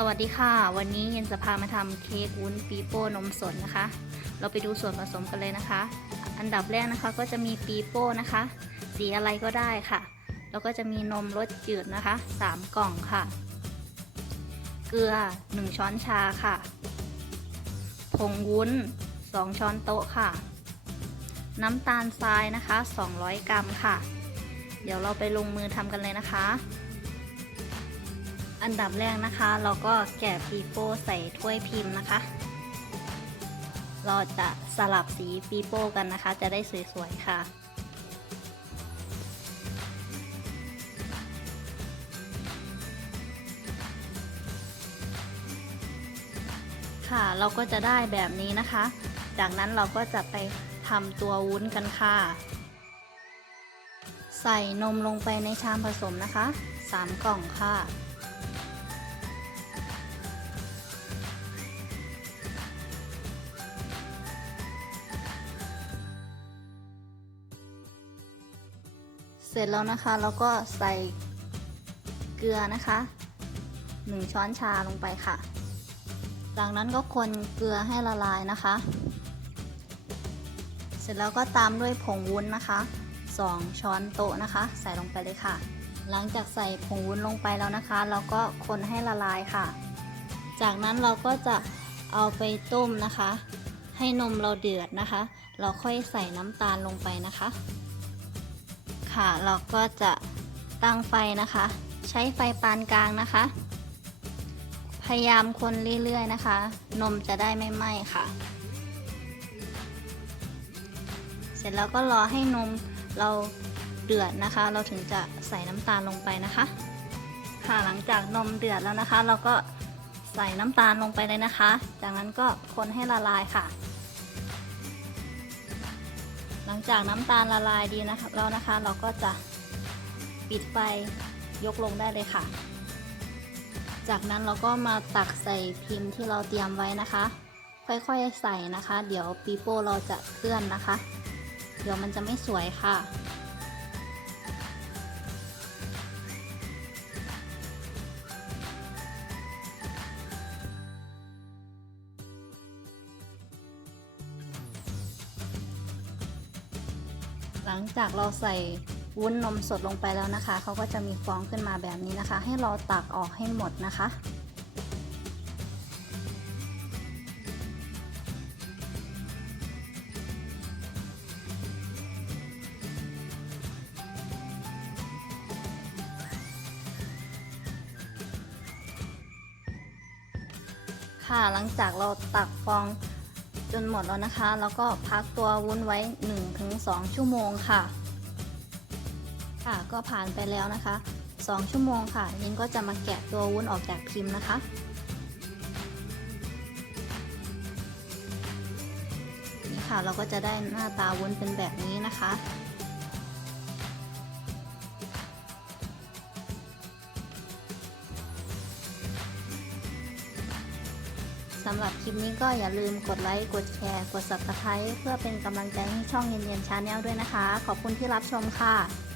สวัสดีค่ะ วันนี้เย็นจะพามาทำเค้กวุ้นปีโป้นมสดนะคะ เราไปดูส่วนผสมกันเลยนะคะ อันดับแรกนะคะก็จะมีปีโป้นะคะ สีอะไรก็ได้ค่ะ แล้วก็จะมีนมรสจืดนะคะ 3 กล่องค่ะ เกลือ 1 ช้อนชาค่ะ ผงวุ้น 2 ช้อนโต๊ะค่ะ น้ำตาลทรายนะคะ 200 กรัมค่ะ เดี๋ยวเราไปลงมือทำกันเลยนะคะ อันดับแรกนะคะ เราก็แกะปีโป้ใส่ถ้วยพิมพ์นะคะ เราจะสลับสีปีโป้กันนะคะ จะได้สวยๆค่ะค่ะเราก็จะได้แบบนี้นะคะ จากนั้นเราก็จะไปทำตัววุ้นกันค่ะ ใส่นมลงไปในชามผสมนะคะ 3 กล่องค่ะ เสร็จแล้วนะคะเราก็ใส่เกลือนะคะ 1 ช้อนชาลงไปค่ะ จากนั้นก็คนเกลือให้ละลายนะคะ เสร็จแล้วก็ตามด้วยผงวุ้นนะคะ 2 ช้อนโต๊ะนะคะ ใส่ลงไปเลยค่ะ หลังจากใส่ผงวุ้นลงไปแล้วนะคะ เราก็คนให้ละลายค่ะ จากนั้นเราก็จะเอาไปต้มนะคะ ให้นมเราเดือดนะคะ เราค่อยใส่น้ำตาลลงไปนะคะ ค่ะ เราก็จะตั้งไฟนะคะ ใช้ไฟปานกลางนะคะ พยายามคนเรื่อยๆนะคะ นมจะได้ไม่ไหม้ค่ะ เสร็จแล้วก็รอให้นมเราเดือดนะคะ เราถึงจะใส่น้ำตาลลงไปนะคะ ค่ะหลังจากนมเดือดแล้วนะคะ เราก็ใส่น้ำตาลลงไปเลยนะคะ จากนั้นก็คนให้ละลายค่ะ หลังจากน้ำตาลละลายดีนะครับแล้วนะคะ เราก็จะปิดไฟยกลงได้เลยค่ะ จากนั้นเราก็มาตักใส่พิมพ์ที่เราเตรียมไว้นะคะ ค่อยๆใส่นะคะ เดี๋ยวปีโป้เราจะเคลื่อนนะคะ เดี๋ยวมันจะไม่สวยค่ะ หลังจากเราใส่วุ้นนมสดลงไปแล้วนะคะ เขาก็จะมีฟองขึ้นมาแบบนี้นะคะ ให้เราตักออกให้หมดนะคะ ค่ะ หลังจากเราตักฟอง จนหมดแล้วนะคะ แล้วก็พักตัววุ้นไว้ 1-2 ชั่วโมงค่ะ ค่ะก็ผ่านไปแล้วนะคะ 2 ชั่วโมงค่ะยินก็จะมาแกะตัววุ้นออกจากพิมพ์นะคะนี่ค่ะเราก็จะได้หน้าตาวุ้นเป็นแบบนี้นะคะ สำหรับคลิปนี้ก็อย่าลืมกดไลค์ กดแชร์ กด subscribe เพื่อเป็นกำลังใจให้ช่องเย็นๆชาแนลด้วยนะคะ ขอบคุณที่รับชมค่ะ